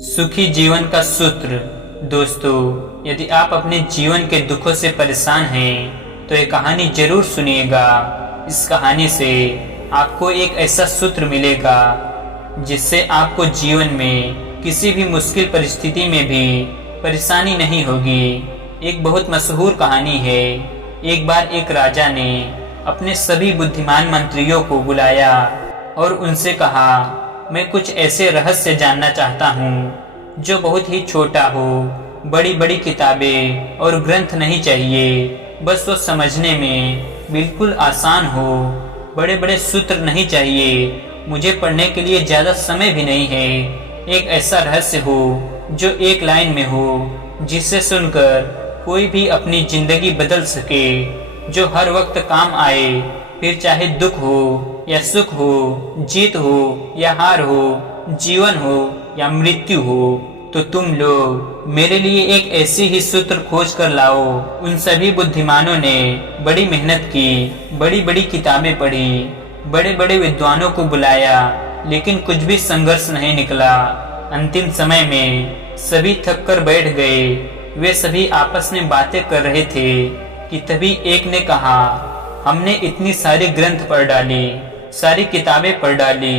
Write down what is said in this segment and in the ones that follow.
सुखी जीवन का सूत्र। दोस्तों, यदि आप अपने जीवन के दुखों से परेशान हैं तो ये कहानी जरूर सुनिएगा। इस कहानी से आपको एक ऐसा सूत्र मिलेगा जिससे आपको जीवन में किसी भी मुश्किल परिस्थिति में भी परेशानी नहीं होगी। एक बहुत मशहूर कहानी है। एक बार एक राजा ने अपने सभी बुद्धिमान मंत्रियों को बुलाया और उनसे कहा, मैं कुछ ऐसे रहस्य जानना चाहता हूँ जो बहुत ही छोटा हो। बड़ी बड़ी किताबें और ग्रंथ नहीं चाहिए, बस वो समझने में बिल्कुल आसान हो। बड़े बड़े सूत्र नहीं चाहिए, मुझे पढ़ने के लिए ज़्यादा समय भी नहीं है। एक ऐसा रहस्य हो जो एक लाइन में हो, जिसे सुनकर कोई भी अपनी जिंदगी बदल सके, जो हर वक्त काम आए, फिर चाहे दुख हो या सुख हो, जीत हो या हार हो, जीवन हो या मृत्यु हो। तो तुम लोग मेरे लिए एक ऐसी ही सूत्र खोज कर लाओ। उन सभी बुद्धिमानों ने बड़ी मेहनत की, बड़ी बड़ी किताबें पढ़ी, बड़े बड़े विद्वानों को बुलाया, लेकिन कुछ भी संघर्ष नहीं निकला। अंतिम समय में सभी थक कर बैठ गए। वे सभी आपस में बातें कर रहे थे कि तभी एक ने कहा, हमने इतनी सारी ग्रंथ पढ़ डाली, सारी किताबें पढ़ डाली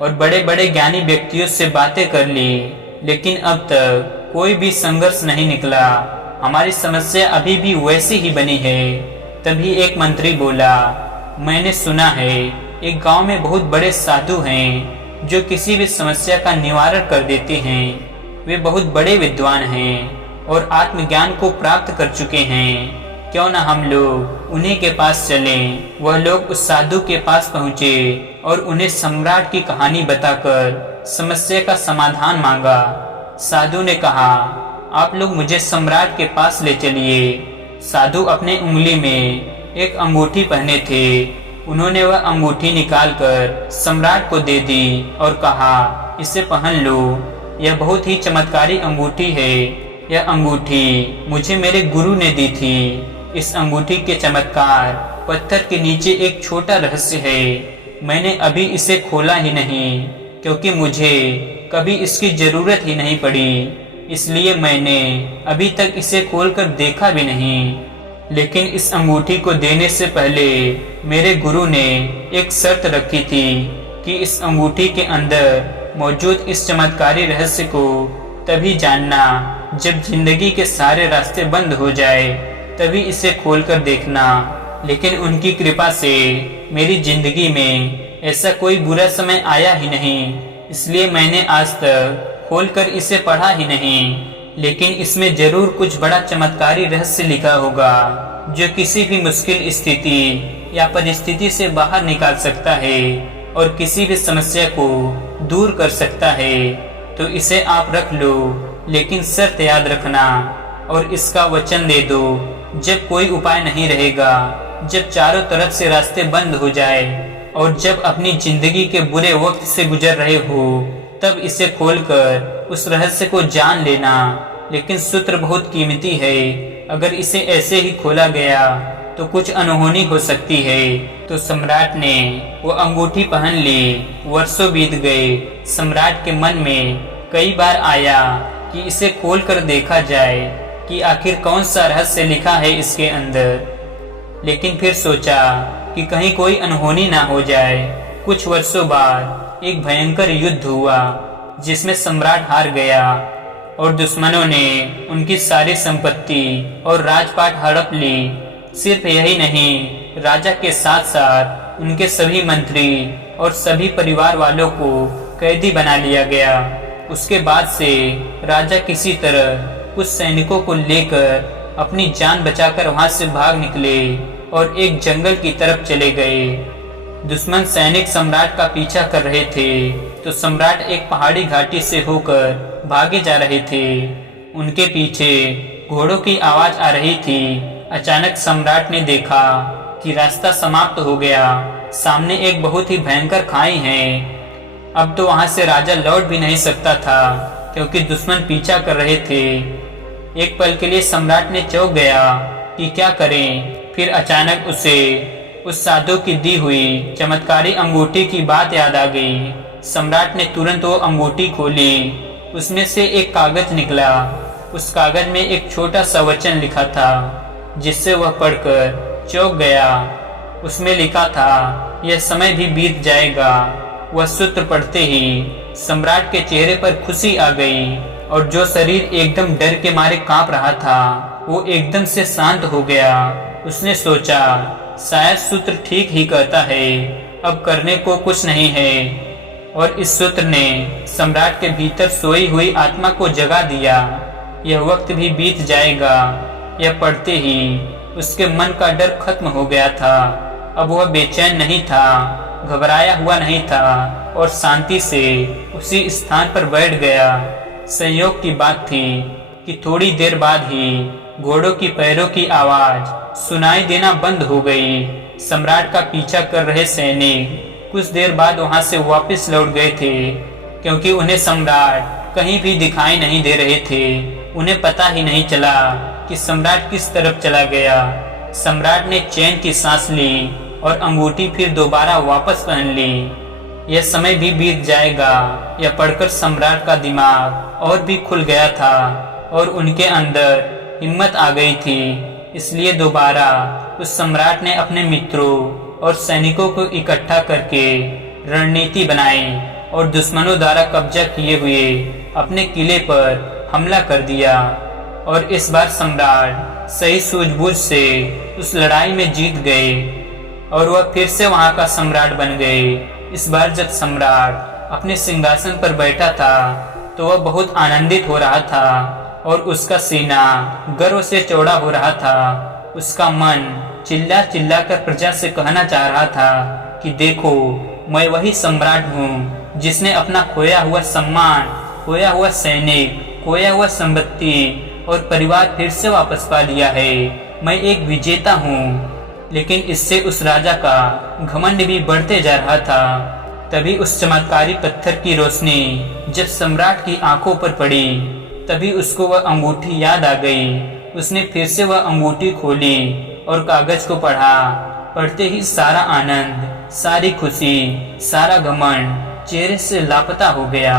और बड़े बड़े ज्ञानी व्यक्तियों से बातें कर ली, लेकिन अब तक कोई भी संघर्ष नहीं निकला। हमारी समस्या अभी भी वैसी ही बनी है। तभी एक मंत्री बोला, मैंने सुना है एक गांव में बहुत बड़े साधु हैं जो किसी भी समस्या का निवारण कर देते हैं। वे बहुत बड़े विद्वान हैं और आत्मज्ञान को प्राप्त कर चुके हैं। क्यों न हम लोग उन्हीं के पास चलें। वह लोग उस साधु के पास पहुँचे और उन्हें सम्राट की कहानी बताकर समस्या का समाधान मांगा। साधु ने कहा, आप लोग मुझे सम्राट के पास ले चलिए। साधु अपने उंगली में एक अंगूठी पहने थे। उन्होंने वह अंगूठी निकालकर सम्राट को दे दी और कहा, इसे पहन लो, यह बहुत ही चमत्कारी अंगूठी है। यह अंगूठी मुझे मेरे गुरु ने दी थी। इस अंगूठी के चमत्कार पत्थर के नीचे एक छोटा रहस्य है। मैंने अभी इसे खोला ही नहीं, क्योंकि मुझे कभी इसकी जरूरत ही नहीं पड़ी, इसलिए मैंने अभी तक इसे खोलकर देखा भी नहीं। लेकिन इस अंगूठी को देने से पहले मेरे गुरु ने एक शर्त रखी थी कि इस अंगूठी के अंदर मौजूद इस चमत्कारी रहस्य को तभी जानना जब जिंदगी के सारे रास्ते बंद हो जाए, तभी इसे खोलकर देखना। लेकिन उनकी कृपा से मेरी जिंदगी में ऐसा कोई बुरा समय आया ही नहीं, इसलिए मैंने आज तक खोलकर इसे पढ़ा ही नहीं। लेकिन इसमें जरूर कुछ बड़ा चमत्कारी रहस्य लिखा होगा जो किसी भी मुश्किल स्थिति या परिस्थिति से बाहर निकाल सकता है और किसी भी समस्या को दूर कर सकता है। तो इसे आप रख लो, लेकिन शर्त याद रखना और इसका वचन दे दो, जब कोई उपाय नहीं रहेगा, जब चारों तरफ से रास्ते बंद हो जाए और जब अपनी जिंदगी के बुरे वक्त से गुजर रहे हो, तब इसे खोलकर उस रहस्य को जान लेना। लेकिन सूत्र बहुत कीमती है। अगर इसे ऐसे ही खोला गया तो कुछ अनहोनी हो सकती है। तो सम्राट ने वो अंगूठी पहन ली। वर्षों बीत गए। सम्राट के मन में कई बार आया कि इसे खोलकर देखा जाए कि आखिर कौन सा रहस्य लिखा है इसके अंदर। लेकिन फिर सोचा कि कहीं कोई अनहोनी ना हो जाए। कुछ वर्षों बाद एक भयंकर युद्ध हुआ जिसमें सम्राट हार गया और दुश्मनों ने उनकी सारी संपत्ति और राजपाट हड़प ली। सिर्फ यही नहीं, राजा के साथ साथ उनके सभी मंत्री और सभी परिवार वालों को कैदी बना लिया गया। उसके बाद से राजा किसी तरह कुछ सैनिकों को लेकर अपनी जान बचाकर वहां से भाग निकले और एक जंगल की तरफ चले गए। दुश्मन सैनिक सम्राट का पीछा कर रहे थे, तो सम्राट एक पहाड़ी घाटी से होकर भागे जा रहे थे। उनके पीछे घोड़ों की आवाज आ रही थी। अचानक सम्राट ने देखा कि रास्ता समाप्त हो गया। सामने एक बहुत ही भयंकर खाई है। अब तो वहां से राजा लौट भी नहीं सकता था, क्योंकि दुश्मन पीछा कर रहे थे। एक पल के लिए सम्राट ने चौंक गया कि क्या करें। फिर अचानक उसे उस साधु की दी हुई चमत्कारी अंगूठी की बात याद आ गई। सम्राट ने तुरंत वो अंगूठी खोली। उसमें से एक कागज निकला। उस कागज में एक छोटा सा वचन लिखा था, जिससे वह पढ़कर चौंक गया। उसमें लिखा था, यह समय भी बीत जाएगा। वह सूत्र पढ़ते ही सम्राट के चेहरे पर खुशी आ गई और जो शरीर एकदम डर के मारे कांप रहा था वो एकदम से शांत हो गया। उसने सोचा, शायद सूत्र ठीक ही कहता है, अब करने को कुछ नहीं है। और इस सूत्र ने सम्राट के भीतर सोई हुई आत्मा को जगा दिया। यह वक्त भी बीत जाएगा। यह पढ़ते ही उसके मन का डर खत्म हो गया था। अब वह बेचैन नहीं था, घबराया हुआ नहीं था और शांति से उसी स्थान पर बैठ गया। संयोग की बात थी कि थोड़ी देर बाद ही घोड़ों की पैरों की आवाज सुनाई देना बंद हो गई। सम्राट का पीछा कर रहे सैनिक कुछ देर बाद वहां से वापस लौट गए थे, क्योंकि उन्हें सम्राट कहीं भी दिखाई नहीं दे रहे थे। उन्हें पता ही नहीं चला कि सम्राट किस तरफ चला गया। सम्राट ने चैन की सांस ली और अंगूठी फिर दोबारा वापस पहन ली। यह समय भी बीत जाएगा, यह पढ़कर सम्राट का दिमाग और भी खुल गया था और उनके अंदर हिम्मत आ गई थी। इसलिए दोबारा उस सम्राट ने अपने मित्रों और सैनिकों को इकट्ठा करके रणनीति बनाई और दुश्मनों द्वारा कब्जा किए हुए अपने किले पर हमला कर दिया। और इस बार सम्राट सही सूझबूझ से उस लड़ाई में जीत गए और वह फिर से वहां का सम्राट बन गए। इस बार जब सम्राट अपने सिंहासन पर बैठा था तो वह बहुत आनंदित हो रहा था और उसका सीना गर्व से चौड़ा हो रहा था। उसका मन चिल्ला चिल्ला कर प्रजा से कहना चाह रहा था कि देखो, मैं वही सम्राट हूँ जिसने अपना खोया हुआ सम्मान, खोया हुआ सैनिक, खोया हुआ संपत्ति और परिवार फिर से वापस पा लिया है। मैं एक विजेता हूँ। लेकिन इससे उस राजा का घमंड भी बढ़ते जा रहा था। तभी उस चमत्कारी पत्थर की रोशनी जब सम्राट की आंखों पर पड़ी, तभी उसको वह अंगूठी याद आ गई। उसने फिर से वह अंगूठी खोली और कागज को पढ़ा। पढ़ते ही सारा आनंद, सारी खुशी, सारा घमंड चेहरे से लापता हो गया।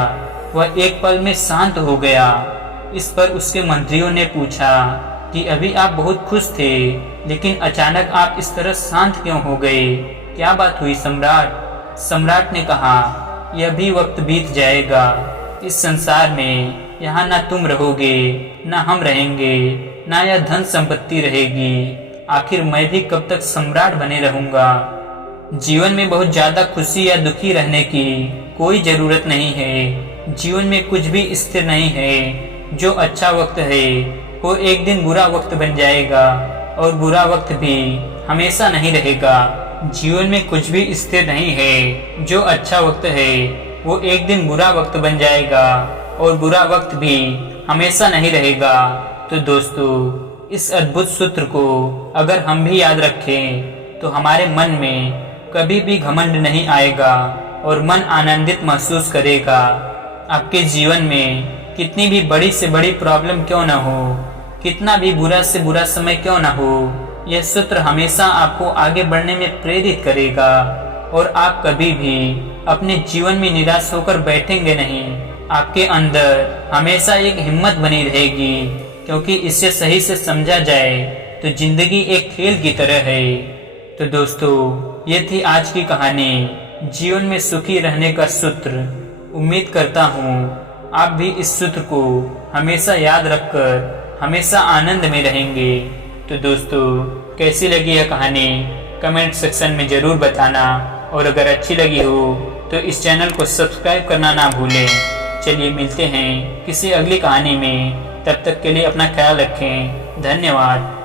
वह एक पल में शांत हो गया। इस पर उसके मंत्रियों ने पूछा कि अभी आप बहुत खुश थे, लेकिन अचानक आप इस तरह शांत क्यों हो गए? क्या बात हुई सम्राट? सम्राट ने कहा, यह भी वक्त बीत जाएगा। इस संसार में यहाँ ना तुम रहोगे, ना हम रहेंगे, ना यह धन संपत्ति रहेगी। आखिर मैं भी कब तक सम्राट बने रहूंगा? जीवन में बहुत ज्यादा खुशी या दुखी रहने की कोई जरूरत नहीं है। जीवन में कुछ भी स्थिर नहीं है। जो अच्छा वक्त है वो एक दिन बुरा वक्त बन जाएगा और बुरा वक्त भी हमेशा नहीं रहेगा। जीवन में कुछ भी स्थिर नहीं है। जो अच्छा वक्त है वो एक दिन बुरा वक्त बन जाएगा और बुरा वक्त भी हमेशा नहीं रहेगा। तो दोस्तों, इस अद्भुत सूत्र को अगर हम भी याद रखें तो हमारे मन में कभी भी घमंड नहीं आएगा और मन आनंदित महसूस करेगा। आपके जीवन में कितनी भी बड़ी से बड़ी प्रॉब्लम क्यों न हो, कितना भी बुरा से बुरा समय क्यों न हो, यह सूत्र हमेशा आपको आगे बढ़ने में प्रेरित करेगा और आप कभी भी अपने जीवन में निराश होकर बैठेंगे नहीं। आपके अंदर हमेशा एक हिम्मत बनी रहेगी, क्योंकि इसे सही से समझा जाए तो जिंदगी एक खेल की तरह है। तो दोस्तों, ये थी आज की कहानी, जीवन में सुखी रहने का सूत्र। उम्मीद करता हूँ आप भी इस सूत्र को हमेशा याद रखकर हमेशा आनंद में रहेंगे। तो दोस्तों, कैसी लगी यह कहानी कमेंट सेक्शन में ज़रूर बताना और अगर अच्छी लगी हो तो इस चैनल को सब्सक्राइब करना ना भूलें। चलिए मिलते हैं किसी अगली कहानी में। तब तक के लिए अपना ख्याल रखें। धन्यवाद।